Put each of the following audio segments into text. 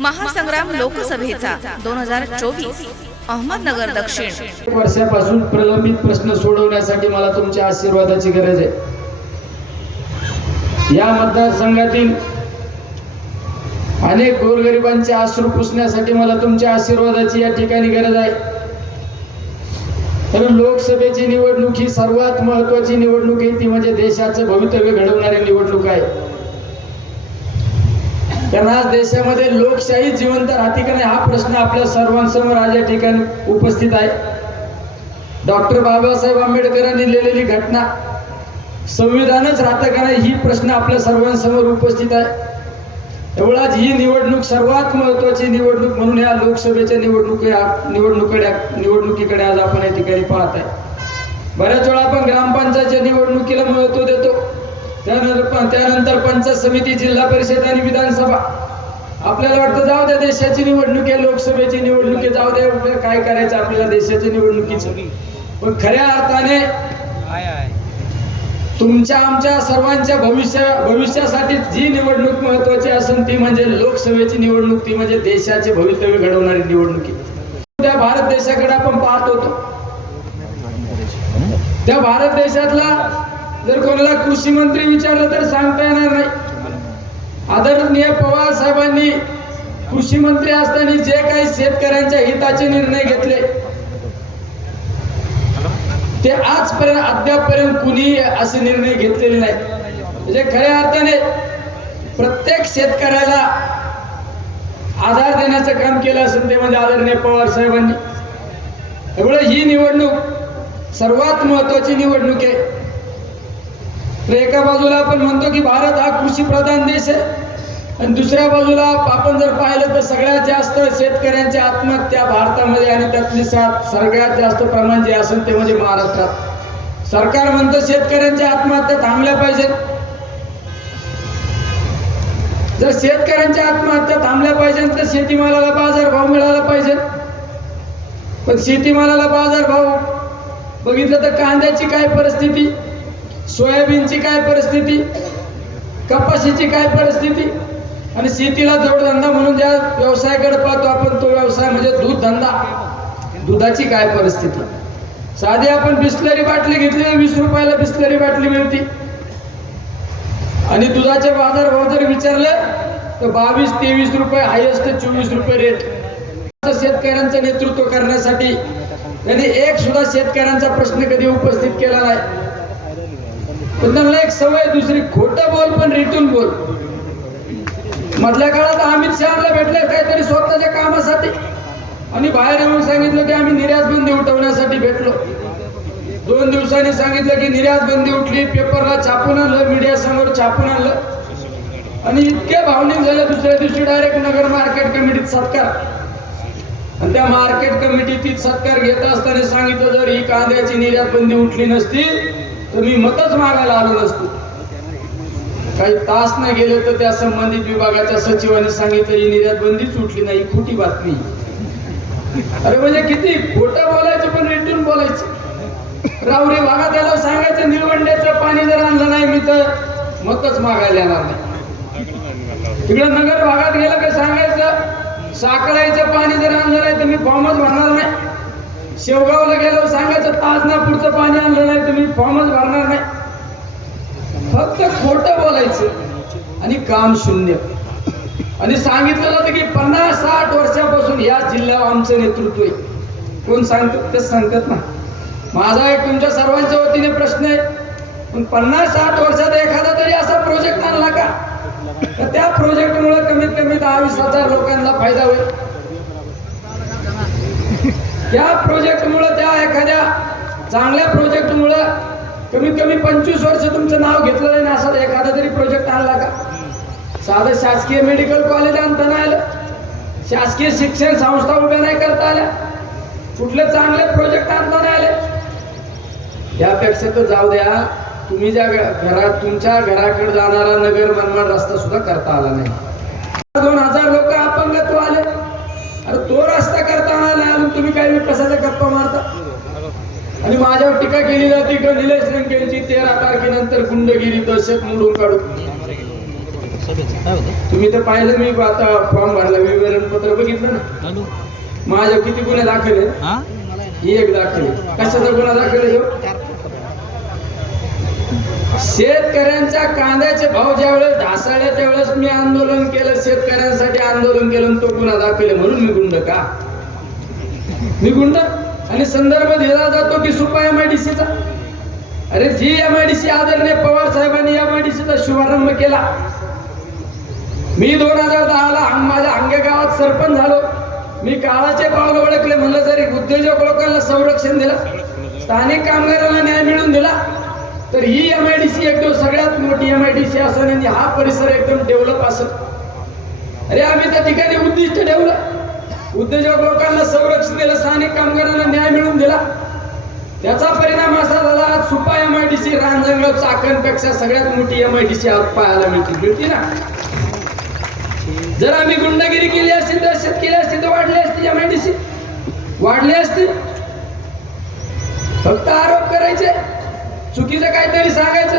महासंग्राम लोकसभेचा दोन हजार चोवीस अहमदनगर दक्षिण. एक वर्षापासून प्रलंबित प्रश्न सोडवण्यासाठी मला तुमच्या आशीर्वादाची गरज आहे. या मतदारसंघातील अनेक गोरगरिबांचे अश्रू पुसण्यासाठी मला तुमच्या आशीर्वादाची या ठिकाणी गरज आहे. तर लोकसभेची निवडणूक ही सर्वात महत्वाची निवडणूक आहे. ती म्हणजे देशाचं भवितव्य घडवणारी निवडणूक आहे. कारण आज देशामध्ये लोकशाही जिवंत राहते का नाही हा प्रश्न आपल्या सर्वांसमोर आज या ठिकाणी उपस्थित आहे. डॉक्टर बाबासाहेब आंबेडकरांनी लिहिलेली घटना संविधानच राहतं का नाही ही प्रश्न आपल्या सर्वांसमोर उपस्थित आहे. एवढाच ही निवडणूक सर्वात महत्वाची निवडणूक म्हणून या लोकसभेच्या निवडणुकी निवडणुकीकडे निवडणुकीकडे आज आपण या ठिकाणी पाहत आहे. बऱ्याच वेळा आपण ग्रामपंचायतच्या निवडणुकीला महत्त्व देतो. त्यानंतर त्यानंतर पंचायत समिती जिल्हा परिषद आणि विधानसभा. आपल्याला वाटतं जाऊ द्या देशाची निवडणूक आहे लोकसभेची निवडणूक आहे जाऊ द्या काय करायचं आपल्याला देशाच्या निवडणुकीची? पण खऱ्या अर्थाने तुमच्या आमच्या सर्वांच्या भविष्य भविष्यासाठी जी निवडणूक महत्वाची असून ती म्हणजे लोकसभेची निवडणूक ती म्हणजे देशाचे भवितव्य घडवणारी निवडणुकी त्या भारत देशाकडे आपण पाहत होतो. त्या भारत देशातला जर कोणाला कृषी मंत्री विचारलं तर सांगता येणार नाही. आदरणीय पवार साहेबांनी कृषी मंत्री असताना जे काही शेतकऱ्यांच्या हिताचे निर्णय घेतले ते आजपर्यंत अद्यापपर्यंत कुणी असे निर्णय घेतलेले नाही म्हणजे खऱ्या अर्थाने प्रत्येक शेतकऱ्याला आधार देण्याचं काम केलं असेल ते म्हणजे आदरणीय पवार साहेबांनी. एवढं ही निवडणूक सर्वात महत्वाची निवडणूक आहे. तर एका बाजूला आपण म्हणतो की भारत हा कृषी प्रधान देश आहे. आणि दुसऱ्या बाजूला आपण जर पाहिलं तर सगळ्यात जास्त शेतकऱ्यांच्या आत्महत्या भारतामध्ये आणि त्यातली सगळ्यात जास्त प्रमाण जे असेल ते म्हणजे महाराष्ट्रात. सरकार म्हणतं शेतकऱ्यांच्या आत्महत्या थांबल्या पाहिजेत. जर शेतकऱ्यांच्या आत्महत्या थांबल्या पाहिजेत तर शेतीमालाला बाजार भाव मिळाला पाहिजे पण शेतीमालाला बाजार भाव बघितलं तर कांद्याची काय परिस्थिती? सोयाबीनची काय परिस्थिती? कपाशीची काय परिस्थिती? आणि शेतीला जोडधंदा म्हणून ज्या व्यवसायाकडे पाहतो आपण तो व्यवसाय म्हणजे दूध धंदा दुधाची काय परिस्थिती? साधी आपण बिस्लरी बाटली घेतली वीस रुपयाला बिस्लरी बाटली मिळते. आणि दुधाचे बाजार भाव जर विचारले तर बावीस तेवीस रुपये हायेस्ट चोवीस रुपये रेट शेतकऱ्यांचं नेतृत्व करण्यासाठी त्यांनी एक सुद्धा शेतकऱ्यांचा प्रश्न कधी उपस्थित केला नाही. पण त्यांना एक सवय दुसरी खोटं बोल पण रिटून बोल. मधल्या काळात अमित शहाला भेटले काहीतरी स्वतःच्या कामासाठी. आणि बाहेर येऊन सांगितलं की आम्ही निर्यात बंदी उठवण्यासाठी भेटलो. दोन दिवसांनी सांगितलं की निर्यात बंदी उठली पेपरला छापून आणलं मीडिया समोर छापून आणलं. आणि इतके भावनिक झाले दुसऱ्या दिवशी डायरेक्ट नगर मार्केट कमिटीत सत्कार. आणि त्या मार्केट कमिटीत सत्कार घेत असताना सांगितलं जर ही कांद्याची निर्यात बंदी उठली नसती तर मी मतच मागायला आलो नसतो. काही तास नाही गेले तर त्या संबंधित विभागाच्या सचिवांनी सांगितलं ही निर्यात बंदीच उठली नाही खोटी बातमी. अरे म्हणजे किती खोटं बोलायचं पण रिटून बोलायचं. रावरी भागात याला सांगायचं निळवंड्याचं पाणी जर आणलं नाही मी तर मतच मागायला येणार नाही. तिकडे नगर भागात गेलं का सांगायचं साखळाईचं पाणी जर आणलं नाही तर मी फॉर्मच भरणार नाही. शेवगावला गेलो सांगायचं तास नाही पुढचं पाणी आणलं नाही तुम्ही फॉर्मच भरणार नाही. फक्त खोटं बोलायचं आणि काम शून्य. आणि सांगितलं जातं की पन्नास साठ वर्षापासून या जिल्ह्यावर आमचं नेतृत्व आहे. कोण सांगतं? ते सांगत ना माझा एक तुमच्या सर्वांच्या वतीने प्रश्न आहे. पण पन्नास साठ वर्षात एखादा तरी असा प्रोजेक्ट आणला का? तर त्या प्रोजेक्टमुळे कमीत कमी दहा वीस हजार लोकांना फायदा होईल. त्या प्रोजेक्टमुळं त्या एखाद्या चांगल्या प्रोजेक्टमुळं कमीत कमी पंचवीस वर्ष तुमचं नाव घेतलं नाही असं एखादा तरी प्रोजेक्ट आणला का? साधं शासकीय मेडिकल कॉलेज आणता नाही आलं. शासकीय शिक्षण संस्था उभ्या नाही करता आल्या. कुठले चांगले प्रोजेक्ट आणता नाही आले. यापेक्षा तर जाऊ द्या तुम्ही ज्या घरात तुमच्या घराकडे जाणारा नगर मनमाड रस्ता सुद्धा करता आला नाही. दोन हजार लोक तुम्ही काय कशाचा गप्पा मारता? आणि माझ्यावर टीका केली जाते की निलेश लंकेंची तेरा तारखेनंतर गुंडगिरी दहशत मोडून काढू तुम्ही तर पाहिलं मी आता फॉर्म भरला विवरण पत्र बघितलं ना. माझ्या किती गुन्हे दाखल आहे एक दाखल कशाचा गुन्हा दाखल आहे? शेतकऱ्यांच्या कांद्याचे भाव ज्यावेळेस ढासळले त्यावेळेस मी आंदोलन केलं. शेतकऱ्यांसाठी आंदोलन केलं तो गुन्हा दाखल म्हणून मी गुंड का? निघून आणि संदर्भ दिला जातो की सुपा सीचा अरे जी सी आदरणीय पवार साहेबांनी सीचा शुभारंभ केला. मी दोन हजार दहाला माझ्या अंगे गावात सरपंच झालो. मी काळाचे पावलं ओळखले म्हणलं जरी उद्योजक लोकांना संरक्षण दिलं स्थानिक कामगारांना न्याय मिळून दिला तर ही एम आय डी सी एकदम सगळ्यात मोठी एम आय डी सी असेल आणि हा परिसर एकदम डेव्हलप असेल अरे आम्ही त्या ठिकाणी उद्दिष्ट ठेवलं. उद्योजक लोकांना संरक्षण दिलं स्थानिक कामगारांना न्याय मिळवून दिला. त्याचा परिणाम असा झाला आज Supa M I D C Ranjangaon चाकणपेक्षा सगळ्यात मोठी एम आय डी सी आज पाहायला मिळते. मिळते ना? जर आम्ही गुंडगिरी केली असती दहशत केली असती तर वाढली असती एम आय डी सी वाढली असती. फक्त आरोप करायचे. चुकीचं काहीतरी सांगायचं.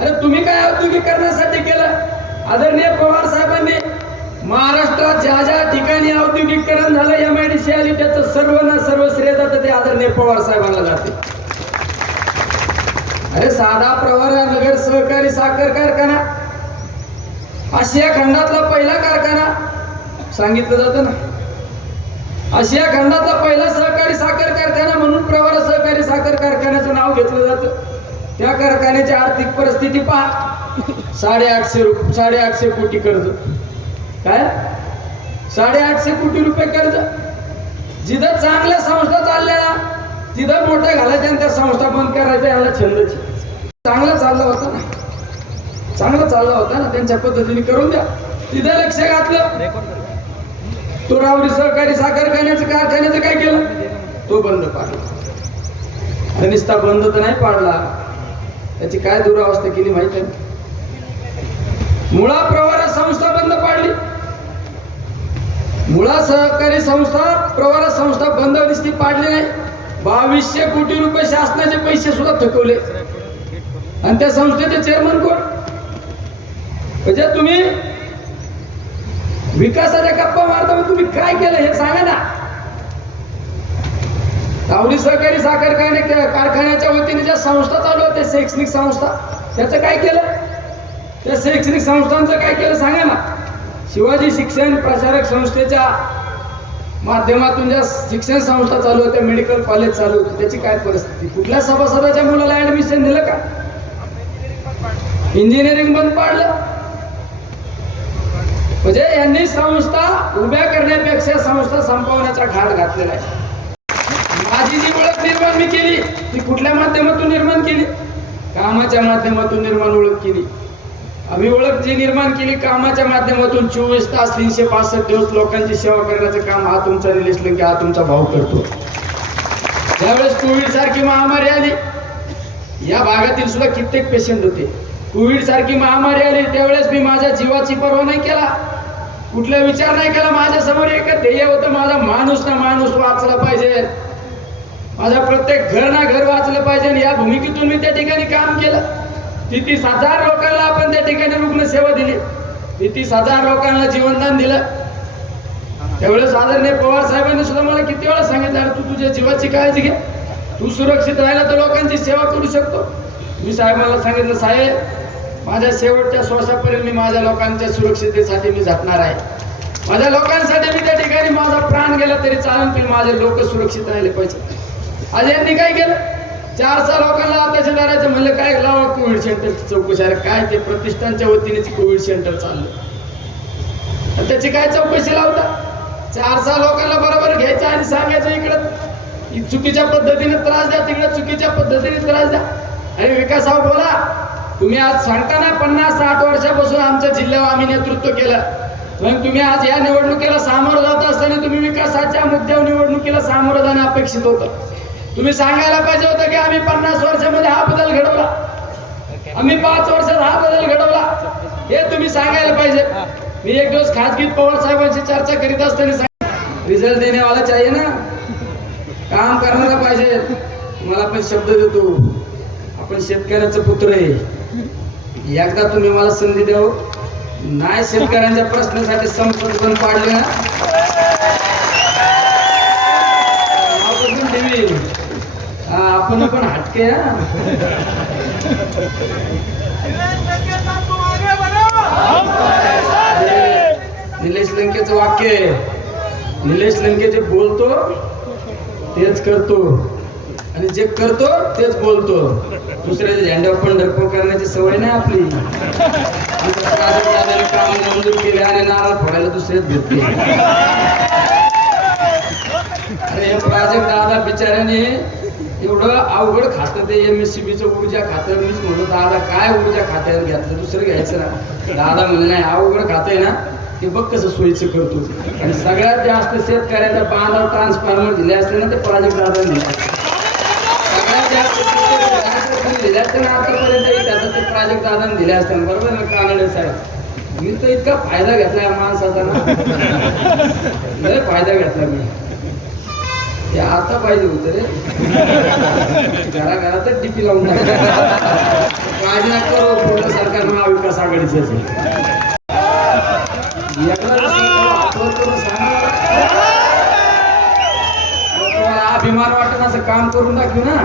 अरे तुम्ही काय औद्योगिकरणासाठी केलं? आदरणीय पवार साहेबांनी महाराष्ट्रात ज्या ज्या ठिकाणी औद्योगिकरण झालं एम आय डी सी आली त्याचं सर्व ना सर्व श्रेय जातं ते आदरणीय पवार साहेबांना जाते. अरे साधा प्रवारा नगर सहकारी साखर कारखाना. आशिया खंडातला पहिला कारखाना. सांगितलं जातं ना. आशिया खंडातला पहिला सहकारी साखर कारखाना म्हणून प्रवार सहकारी साखर कारखान्याचं नाव घेतलं जातं. त्या कारखान्याची आर्थिक परिस्थिती पहा. साडेआठशे रुप साडेआठशे कोटी कर्ज. काय? साडेआठशे कोटी रुपये कर्ज. जिथं चांगल्या संस्था चालल्या तिथं मोठ्या घालायच्या आणि त्या संस्था बंद करायच्या याला छंदची चांगला चालला होता ना. चांगला चालला होता ना. त्यांच्या पद्धतीने करून द्या. तिथं लक्ष घातलं. तो रावरी सहकारी साखर खाण्याचं कारखान्याचं काय केलं? तो बंद पाडला. निस्ता बंद तर नाही पाडला. त्याची काय दुरावस्था केली माहिती आहे? मुळा प्रवारा संस्था बंद पाडली. मुळा सहकारी संस्था प्रवारा संस्था बंद दिसती पाडली नाही. बावीसशे कोटी रुपये शासनाचे पैसे सुद्धा थकवले. आणि त्या संस्थेचे चेअरमन कोण? म्हणजे तुम्ही विकासाच्या गप्पा मारता मग तुम्ही काय केलं हे सांगा ना. तावडी सहकारी साखर कारखान्याच्या वतीने ज्या संस्था चालू होत्या शैक्षणिक संस्था त्याचं काय केलं? त्या शैक्षणिक संस्थांचं काय केलं सांगा ना. शिवाजी शिक्षण प्रसारक संस्थेच्या माध्यमातून ज्या शिक्षण संस्था चालू होत्या मेडिकल कॉलेज चालू होते त्याची काय परिस्थिती? कुठल्या सभासदाच्या मुलाला ऍडमिशन दिलं का? इंजिनिअरिंग बंद पाडलं? म्हणजे यांनी संस्था उभ्या करण्यापेक्षा संस्था संपवण्याचा घाट घातलेला आहे. माझी जी ओळख निर्माण मी केली. ती कुठल्या माध्यमातून निर्माण केली? कामाच्या माध्यमातून निर्माण ओळख केली. आम्ही ओळख जी निर्माण केली कामाच्या माध्यमातून चोवीस तास तीनशे पासष्ट दिवस लोकांची सेवा करण्याचं काम हा तुमचा निलेश लंके हा तुमचा भाऊ करतो. ज्यावेळेस कोविड सारखी महामारी आली या भागातील सुद्धा कित्येक पेशंट होते. कोविड सारखी महामारी आली त्यावेळेस मी माझ्या जीवाची पर्वा नाही केला. कुठला विचार नाही केला माझ्यासमोर एक ध्येय होतं माझा माणूस ना माणूस वाचला पाहिजे. माझा प्रत्येक घर ना घर वाचलं पाहिजे या भूमिकेतून मी त्या ठिकाणी काम केलं. तीस हजार लोकांना आपण त्या ठिकाणी रुग्णसेवा दिली. तीस हजार लोकांना जीवनदान दिलं. त्यावेळेस आदरणीय पवार साहेबांनी सुद्धा मला किती वेळा सांगितलं अरे तू तुझ्या जीवाची काळजी घे. तू सुरक्षित राहिला तर लोकांची सेवा करू शकतो. मी साहेबांना सांगितलं साहेब माझ्या शेवटच्या श्वासापर्यंत मी माझ्या लोकांच्या सुरक्षिततेसाठी मी झटणार आहे. माझ्या लोकांसाठी मी त्या ठिकाणी माझा प्राण गेला तरी चालेल पण माझे लोक सुरक्षित राहिले पाहिजे. आज यांनी काय केलं? चार सहा लोकांना आताच्या करायचं म्हणलं काय लावा कोविड सेंटरची चौकशी? अरे काय ते प्रतिष्ठानच्या वतीने कोविड सेंटर चाललं. आणि त्याची काय चौकशी लावता? चार सहा लोकांना बरोबर घ्यायचं आणि सांगायचं इकडं चुकीच्या पद्धतीने त्रास द्या तिकडे चुकीच्या पद्धतीने त्रास द्या. आणि विकासावर बोला. तुम्ही आज सांगता ना पन्नास साठ वर्षापासून आमच्या जिल्ह्यावर आम्ही नेतृत्व केलं. मग तुम्ही आज या निवडणुकीला सामोरं जात असताना तुम्ही विकासाच्या मुद्द्यावर निवडणुकीला सामोरं जाणं अपेक्षित होतं. तुम्ही सांगायला पाहिजे होतं की आम्ही पन्नास वर्षामध्ये हा बदल घडवला. आम्ही पाच वर्षात हा बदल घडवला. हे तुम्ही सांगायला पाहिजे. मी एक दिवस खाजगीत पवार साहेबांशी चर्चा करीत असताना रिझल्ट देणेवाला चाहिए ना? काम करणारा पाहिजे. तुम्हाला पण शब्द देतो. आपण शेतकऱ्याचं पुत्र आहे. एकदा तुम्ही मला संधी द्याव हो. नाही शेतकऱ्यांच्या प्रश्नासाठी संसद पण पाडले. ना नाव बदलून ठेवी. हा, आपण पण हटके निलेश लंकेचं वाक्य आहे. निलेश लंके जे बोलतो तेच करतो. आणि जे करतो तेच बोलतो. दुसऱ्याच्या झेंड्यावर पंढरपूर करण्याची सवय नाही आपली. काम मंजूर केले आणि नारळ फोडायला दुसरेच भेटते अरे हे प्राजक्त दादा बिचाऱ्याने एवढं अवघड खातं ते एम एस सी बीचं ऊर्जा खातं. मीच म्हणलो दादा काय ऊर्जा खात्यात घेतलं? दुसरं घ्यायचं ना. दादा म्हणे नाही अवघड खातं आहे ना. ते बघ कसं सोयीचं करतो. आणि सगळ्यात जास्त शेतकऱ्याचा बांधावर ट्रान्सफॉर्मर दिले असते ना ते प्राजक्त दादा दिले सगळ्यात जास्त दिले असते ना आतापर्यंत त्याचं ते प्राजक्त दादा दिले असते बरोबर ना कानडे साहेब? मी तर इतका फायदा घेतला या माणसाचा ना. लय फायदा घेतला मी. ते आता पाहिजे होतं रे. घरा घरातच टीपी लावून टाकलं. काळजी नका करू पुढलं सरकार महाविकास आघाडीचं असेल. तुम्हाला अभिमान वाटत असं काम करून दाखवू ना.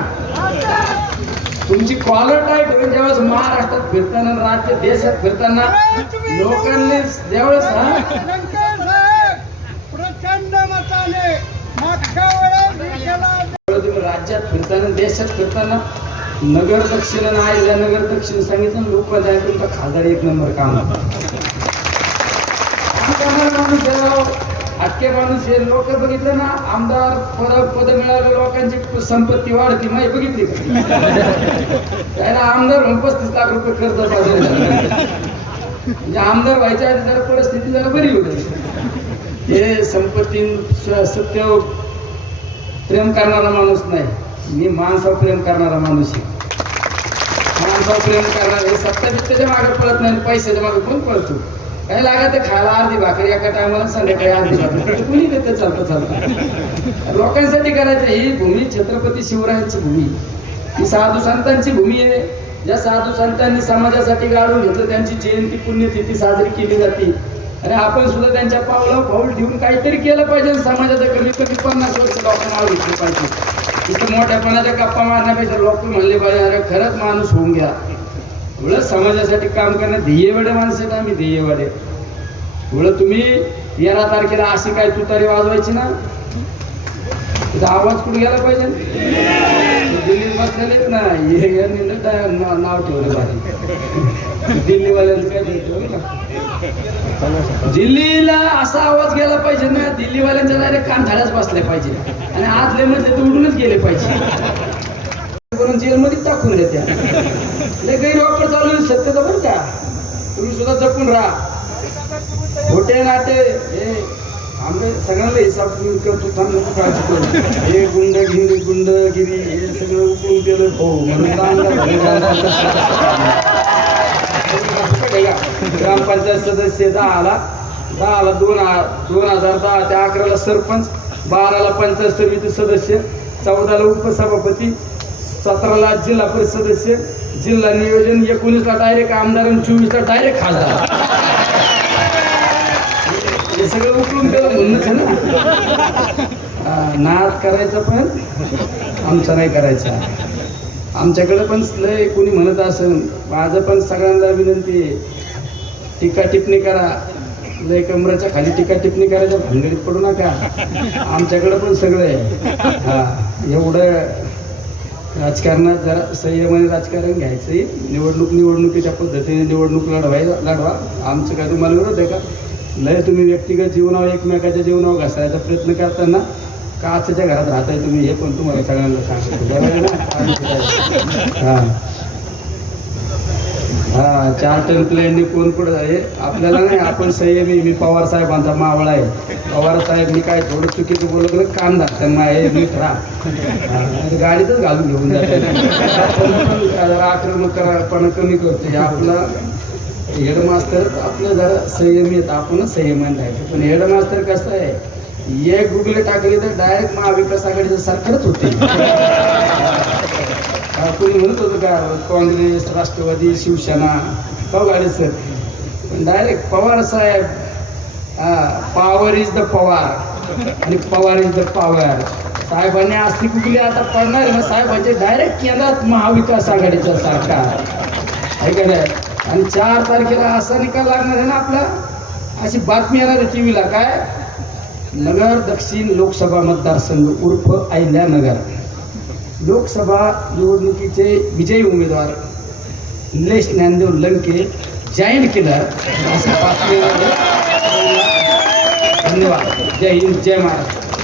तुमची कॉलर टाईट होईल ज्यावेळेस महाराष्ट्रात फिरताना राज्य देशात फिरताना लोकांनी ज्यावेळेस हा प्रचंड मताने मागच्या वेळेस मी केला तुम्ही राज्यात फिरताना देशात फिरताना नगर दक्षिण आयला नगर दक्षिण सांगितलं लोक जाय तुमचा खासदार एक नंबर काम माणूस आहे माणूस हे लोक बघितलं ना आमदार पद पद मिळाले लोकांची संपत्ती वाढती माहिती बघितली त्याला आमदार म्हणून पस्तीस लाख रुपये कर्ज पाहिजे म्हणजे आमदार व्हायच्या आधी जरा परिस्थिती जरा बरी होती. हे संपत्ती सत्य प्रेम करणारा माणूस नाही. मी माणसावर प्रेम करणारा माणूस आहे. माणसावर प्रेम करणार हे सत्ता बित्ताच्या मागे पळत नाही पैशाच्या मागे कोण पळतो? काय लागत खायला अर्धी भाकरी एका टायमाला संध्याकाळी अर्धी भाकरी. म्हणजे कुणी देते चालतं चालतं. लोकांसाठी करायचं ही भूमी छत्रपती शिवरायांची भूमी. ही साधू संतांची भूमी आहे. ज्या साधू संतांनी समाजासाठी गाडून घेतलं त्यांची जयंती पुण्यतिथी साजरी केली जाते. आणि आपण सुद्धा त्यांच्या पावला पाऊल ठेवून काहीतरी केलं पाहिजे समाजाचं कमीत कमी पन्नास वर्ष लोकांना घेतली पाहिजे. इथं मोठ्यापणाच्या गप्पा मारण्यापेक्षा लोक म्हणले पाहिजे अरे खरंच माणूस होऊन घ्या एवढं समाजासाठी काम करणं ध्येयवाडे माणसं आहेत आम्ही ध्येयवाडे एवढं तुम्ही तेरा तारखेला अशी काय तुतारी वाजवायची ना? त्याचा आवाज कुठे गेला पाहिजे? दिल्लीत बसलेले ना हे नाव ठेवलं पाहिजे. दिल्लीवाल्यांचं काय दिल्लीला असा आवाज गेला पाहिजे ना दिल्लीवाल्यांच्या डायरेक्ट कान झाड्याच बसले पाहिजे. आणि आतले मधले तर उडूनच गेले पाहिजे. करून जेलमध्ये टाकून देत्या. लय गैरवापर चालू आहे सत्याचं बरं का? तुम्ही सुद्धा जपून राहा. खोटे नाटे हे आम्ही सगळ्यांना हिसाब करतो काळजी करू हे गुंड गिंड गुंडगिरी हे सगळं उकळून केलं. हो म्हणून ग्रामपंचायत सदस्य दहाला दहाला दोन हा- दोन हजार दहा ते अकराला सरपंच बाराला पंचायत समिती सदस्य चौदाला उपसभापती सतराला जिल्हा परिषद सदस्य जिल्हा नियोजन एकोणीसला डायरेक्ट आमदार आणि चोवीसला डायरेक्ट खासदार. हे सगळं उकळून केलं म्हणूनच ना. नाद करायचा पण आमचा नाही करायचा. आमच्याकडं पण लय कोणी म्हणत असेल माझं पण सगळ्यांना विनंती आहे टीका टिप्पणी करा. लय कमराच्या खाली टीका टिप्पणी करायच्या भानगडीत पडू नका. आमच्याकडं पण सगळं आहे. हा एवढं राजकारणात जरा संयमाने राजकारण घ्यायचं निवडणूक निवडणुकीच्या पद्धतीने निवडणूक लढवायला लढवा. आमचं काय तुम्हाला विरोध आहे का? लय तुम्ही व्यक्तिगत जीवनावर एकमेकाच्या जीवनावर घासायचा प्रयत्न करताना काचच्या घरात राहताय तुम्ही हे पण तुम्हाला सगळ्यांना सांगतो हा. हा चार टन कोण पुढे आहे? आपल्याला नाही आपण संयमी मी पवार साहेबांचा मावळा आहे. पवार साहेब मी काय थोडं चुकीचं बोलत ना कान दाखताना हे नीट राहा. गाडीतच घालून घेऊन जातो आक्रमक करापणा कमी करतो आपला हेडमास्तर आपलं जरा संयमी आहेत. आपणच संयमान राहायचं पण हेडमास्तर कसं आहे? एक गुगले टाकले तर डायरेक्ट महाविकास आघाडीचं सरकारच होते. कोणी म्हणत होतं का काँग्रेस राष्ट्रवादी शिवसेना गाडी सर. पण direct Pawar saheb power is the Pawar आणि पवार इज द पॉवर साहेबांनी आस्ती कुठली आता पडणार आहे ना साहेबांचे डायरेक्ट केंद्रात महाविकास आघाडीचा सरकार. आहे का नाही? आणि चार तारखेला असा निकाल लागणार आहे ना आपला? अशी बातमी येणार आहे टी व्हीला काय? नगर दक्षिण लोकसभा मतदारसंघ उर्फ अहिल्यानगर. लोकसभा निवडणुकीचे विजयी उमेदवार निलेश ज्ञानदेव लंके जॉईन केलं असं बातमी धन्यवाद. जय हिंद जय महाराष्ट्र.